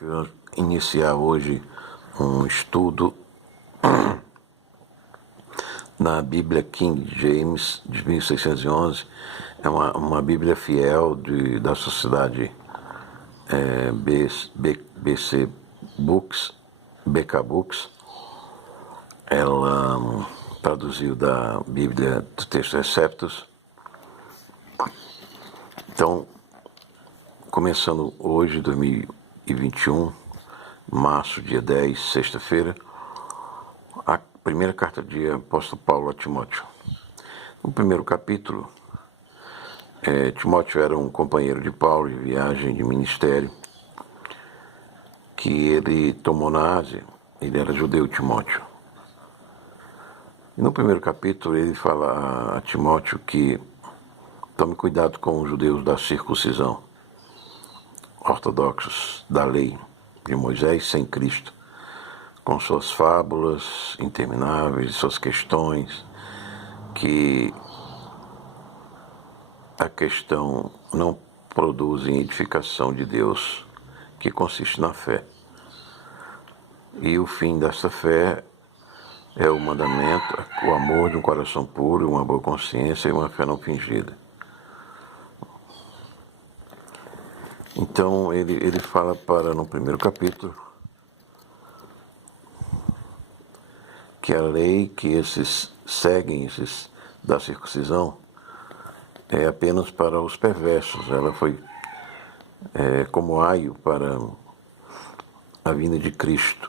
Vou iniciar hoje um estudo na Bíblia King James de 1611. É uma Bíblia fiel da sociedade BC Books, BK Books. Ela traduziu da Bíblia do Texto Receptus. Então, começando hoje, 2021, março, dia 10, sexta-feira, a primeira carta de apóstolo Paulo a Timóteo. No primeiro capítulo, Timóteo era um companheiro de Paulo de viagem, de ministério, que ele tomou na Ásia. Ele era judeu, Timóteo. E no primeiro capítulo ele fala a Timóteo que tome cuidado com os judeus da circuncisão, ortodoxos da lei de Moisés sem Cristo, com suas fábulas intermináveis, suas questões, que a questão não produz edificação de Deus, que consiste na fé. E o fim dessa fé é o mandamento, o amor de um coração puro, uma boa consciência e uma fé não fingida. Então ele fala no primeiro capítulo que a lei que esses da circuncisão é apenas para os perversos. Ela foi como aio para a vinda de Cristo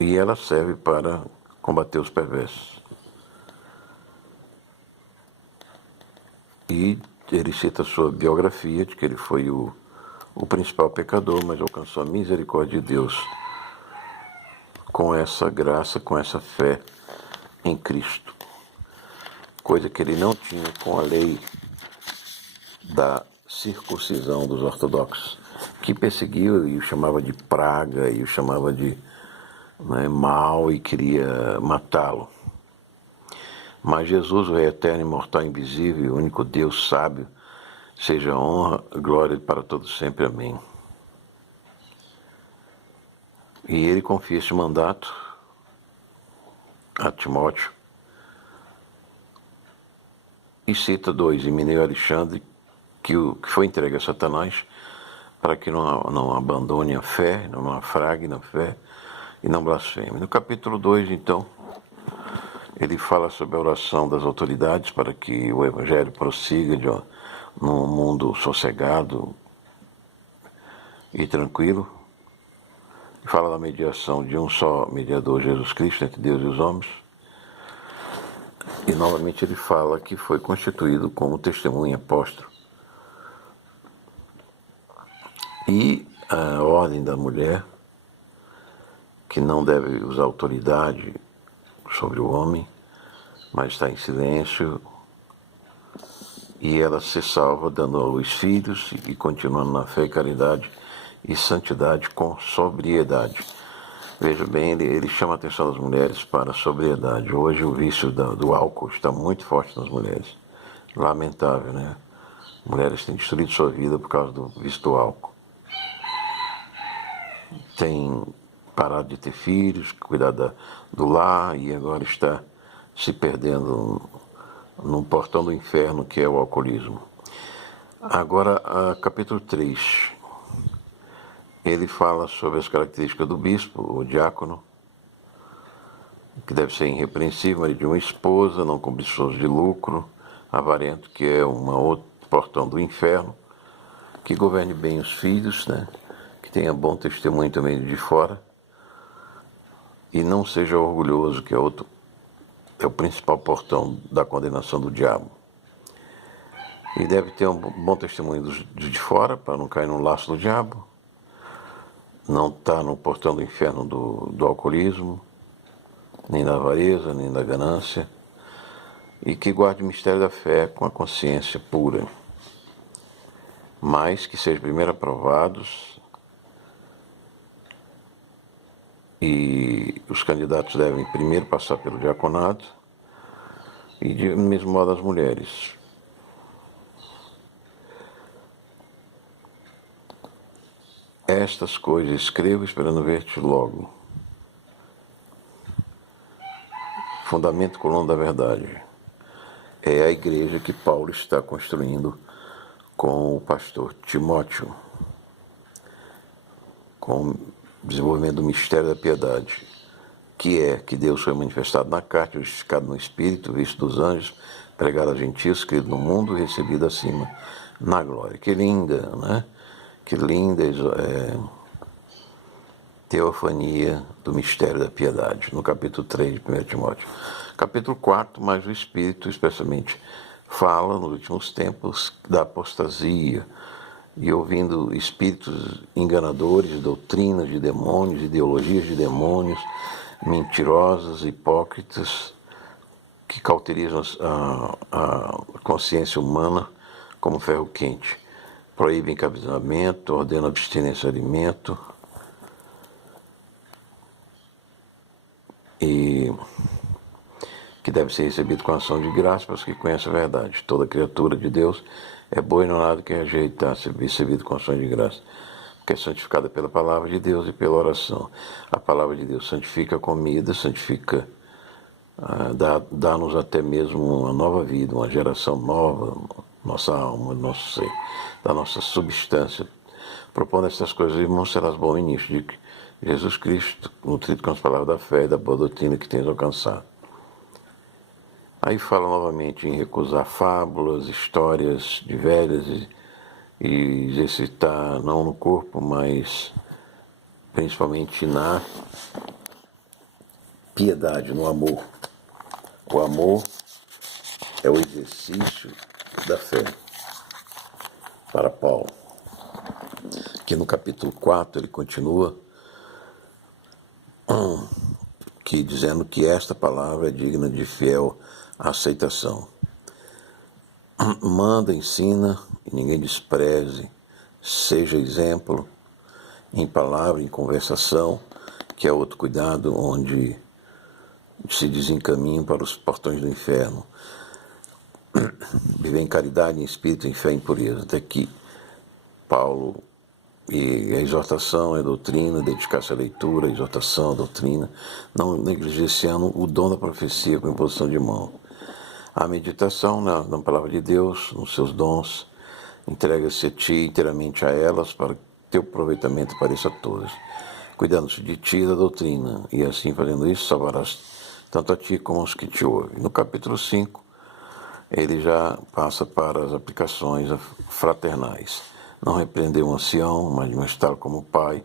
e ela serve para combater os perversos. E ele cita a sua biografia de que ele foi o principal pecador, mas alcançou a misericórdia de Deus com essa graça, com essa fé em Cristo. Coisa que ele não tinha com a lei da circuncisão dos ortodoxos, que perseguiu e o chamava de praga, e o chamava de mal e queria matá-lo. Mas Jesus, o Rei eterno, imortal, invisível, o único Deus sábio, seja honra, glória para todos sempre. Amém. E ele confia esse mandato a Timóteo e cita dois, Himeneu e Alexandre, que foi entregue a Satanás, para que não abandone a fé, não naufrague na fé e não blasfeme. No capítulo 2, então, ele fala sobre a oração das autoridades para que o Evangelho prossiga num mundo sossegado e tranquilo. Fala da mediação de um só mediador, Jesus Cristo, entre Deus e os homens. E novamente ele fala que foi constituído como testemunha apóstolo. E a ordem da mulher, que não deve usar autoridade sobre o homem, mas está em silêncio, e ela se salva dando à luz filhos e continuando na fé e caridade e santidade com sobriedade. Veja bem, ele chama a atenção das mulheres para a sobriedade. Hoje o vício do álcool está muito forte nas mulheres. Lamentável, né? Mulheres têm destruído sua vida por causa do vício do álcool. Tem parado de ter filhos, cuidar do lar, e agora está se perdendo num portão do inferno que é o alcoolismo. Agora, capítulo 3. Ele fala sobre as características do bispo, o diácono, que deve ser irrepreensível, marido de uma esposa, não cobiçoso de lucro, avarento, que é outro portão do inferno, que governe bem os filhos, né? Que tenha bom testemunho também de fora, e não seja orgulhoso, que é o principal portão da condenação do diabo. E deve ter um bom testemunho de fora, para não cair no laço do diabo, não está no portão do inferno do alcoolismo, nem da avareza, nem da ganância, e que guarde o mistério da fé com a consciência pura, mas que sejam primeiro aprovados, e os candidatos devem primeiro passar pelo diaconato, e do mesmo modo as mulheres. Estas coisas escrevo esperando ver-te logo. Fundamento, coluna da verdade. É a igreja que Paulo está construindo com o pastor Timóteo, com o desenvolvimento do mistério da piedade, que Deus foi manifestado na carta, justificado no Espírito, visto dos anjos, pregado a gentios, crido no mundo e recebido acima na glória. Que linda, né? Que linda teofania do mistério da piedade, no capítulo 3 de 1 Timóteo. Capítulo 4, mas o Espírito especialmente fala, nos últimos tempos, da apostasia, e ouvindo espíritos enganadores, doutrinas de demônios, ideologias de demônios, mentirosas, hipócritas, que cauterizam a consciência humana como ferro quente. Proíbem casamento, ordenam abstinência de alimento e que deve ser recebido com ação de graça para os que conhecem a verdade. Toda criatura de Deus é boa e não há nada que rejeitar, ser recebido com ação de graça, porque é santificada pela palavra de Deus e pela oração. A palavra de Deus santifica a comida, santifica, dá-nos até mesmo uma nova vida, uma geração nova, nossa alma, nosso ser, da nossa substância. Propondo essas coisas, irmãos, serás bom ministro de Jesus Cristo, nutrido com as palavras da fé e da boa doutrina que tens alcançado. Aí fala novamente em recusar fábulas, histórias de velhas e exercitar não no corpo, mas principalmente na piedade, no amor. O amor é o exercício da fé. Para Paulo, que no capítulo 4 ele continua dizendo que esta palavra é digna de fiel aceitação. Manda, ensina, e ninguém despreze, seja exemplo em palavra, em conversação, que é outro cuidado onde se desencaminham para os portões do inferno. Viver em caridade, em espírito, em fé e em pureza. Até que Paulo, e a exortação, a doutrina, dedicar-se à leitura, a exortação, a doutrina, não negligenciando o dom da profecia com imposição de mão. A meditação na palavra de Deus, nos seus dons, entrega-se a ti inteiramente a elas, para que teu aproveitamento pareça a todos. Cuidando-se de ti e da doutrina, e assim fazendo isso, salvarás tanto a ti como aos que te ouvem. No capítulo 5, ele já passa para as aplicações fraternais. Não repreender um ancião, mas demonstrar como pai,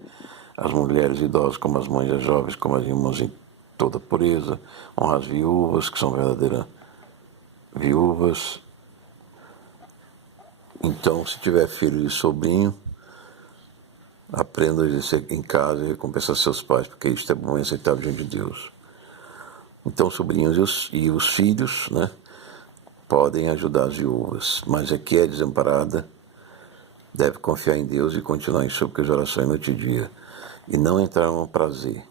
as mulheres idosas como as mães, as jovens como as irmãs em toda pureza, honrar as viúvas, que são verdadeiras viúvas. Então, se tiver filho e sobrinho, aprenda a exercer em casa e recompensar seus pais, porque isto é bom e aceitável diante de Deus. Então, sobrinhos e os filhos, né, podem ajudar as viúvas, mas a que é desamparada deve confiar em Deus e continuar em súplicas e orações noite e dia, e não entrar no prazer.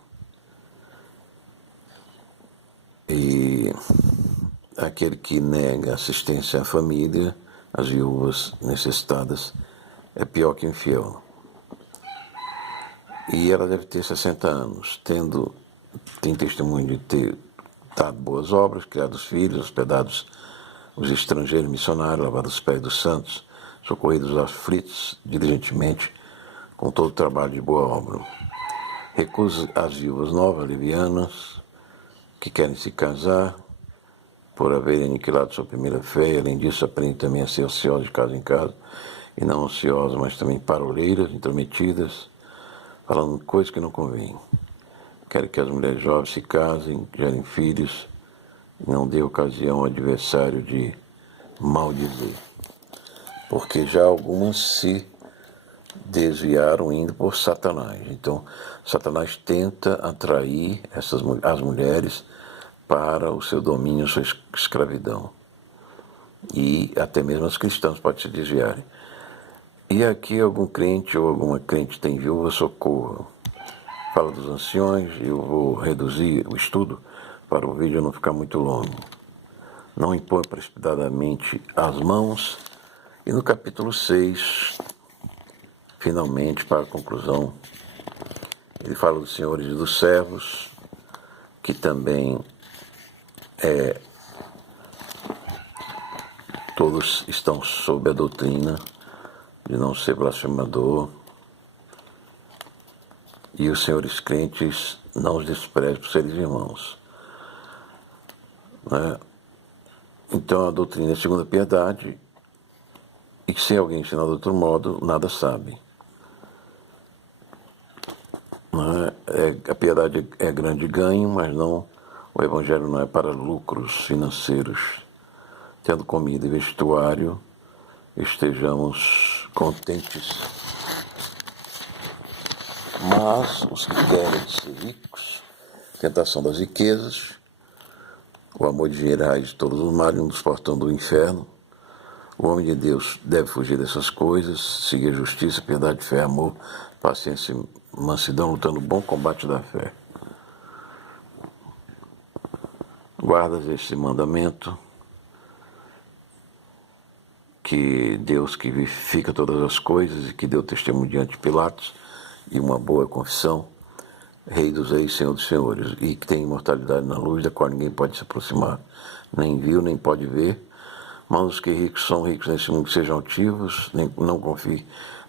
E aquele que nega assistência à família, às viúvas necessitadas, é pior que infiel. E ela deve ter 60 anos, tem testemunho de ter dado boas obras, criado os filhos, hospedados os estrangeiros missionários, lavado os pés dos santos, socorridos os aflitos diligentemente, com todo o trabalho de boa obra. Recusa as viúvas novas, levianas, que querem se casar, por haverem aniquilado sua primeira fé. Além disso, aprende também a ser ociosa de casa em casa, e não ociosa, mas também paroleiras, intrometidas, falando coisas que não convêm. Quero que as mulheres jovens se casem, gerem filhos, e não dê ocasião ao adversário de maldizer. Porque já algumas se desviaram indo por Satanás. Então, Satanás tenta atrair as mulheres para o seu domínio, a sua escravidão. E até mesmo as cristãs podem se desviarem. E aqui algum crente ou alguma crente tem viúva, socorro. Fala dos anciões, eu vou reduzir o estudo para o vídeo não ficar muito longo. Não impõe precipitadamente as mãos. E no capítulo 6, finalmente, para a conclusão, ele fala dos senhores e dos servos, que também todos estão sob a doutrina de não ser blasfemador, e os senhores crentes não os desprezem por serem irmãos. Né? Então a doutrina é segundo a piedade, e que se alguém ensinar de outro modo, nada sabe. Né? A piedade é grande ganho, mas não, o evangelho não é para lucros financeiros. Tendo comida e vestuário, estejamos contentes. Mas os que querem ser ricos, tentação das riquezas, o amor de dinheiro é raiz de todos os males, nos portão do inferno. O homem de Deus deve fugir dessas coisas, seguir a justiça, piedade, fé, amor, paciência e mansidão, lutando o bom combate da fé. Guardas este mandamento, que Deus que vivifica todas as coisas e que deu testemunho diante de Pilatos, e uma boa confissão, Rei dos Reis, Senhor dos Senhores, e que tem imortalidade na luz, da qual ninguém pode se aproximar, nem viu, nem pode ver, mas os que ricos são ricos nesse mundo sejam altivos,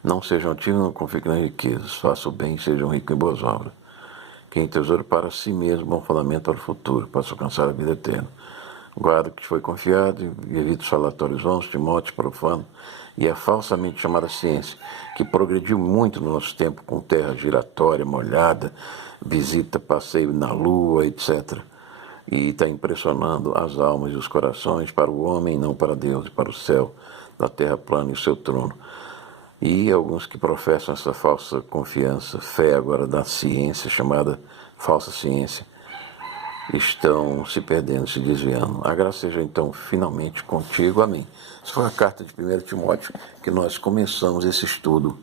não sejam altivos, não confiem nas riquezas, façam o bem, sejam ricos em boas obras. Quem tesoura para si mesmo, bom fundamento para o futuro, para alcançar a vida eterna. Guarda o que te foi confiado e evita os falatórios vãos, Timóteo, profano, e a falsamente chamada ciência, que progrediu muito no nosso tempo com terra giratória, molhada, visita, passeio na lua, etc. E está impressionando as almas e os corações para o homem, não para Deus, e para o céu, da terra plana e o seu trono. E alguns que professam essa falsa confiança, fé agora da ciência, chamada falsa ciência, estão se perdendo, se desviando. A graça seja então finalmente contigo. Amém. Essa foi a carta de 1 Timóteo, que nós começamos esse estudo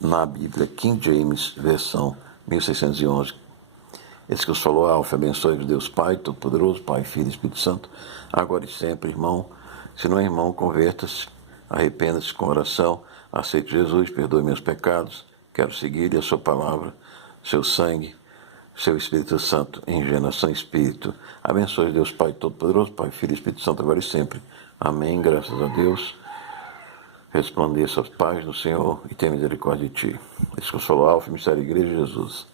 na Bíblia, King James, versão 1611. Esse que os falou, Alfa, abençoe Deus Pai, Todo-Poderoso, Pai, Filho e Espírito Santo, agora e sempre, irmão. Se não é irmão, converta-se, arrependa-se com oração, aceite Jesus, perdoe meus pecados, quero seguir a sua palavra, seu sangue, seu Espírito Santo, em geração e Espírito. Abençoe Deus Pai Todo-Poderoso, Pai, Filho e Espírito Santo, agora e sempre. Amém, graças a Deus. Resplandeça a paz no Senhor e tenha misericórdia de ti. Esse que eu sou Alfa, Mistério da Igreja de Jesus.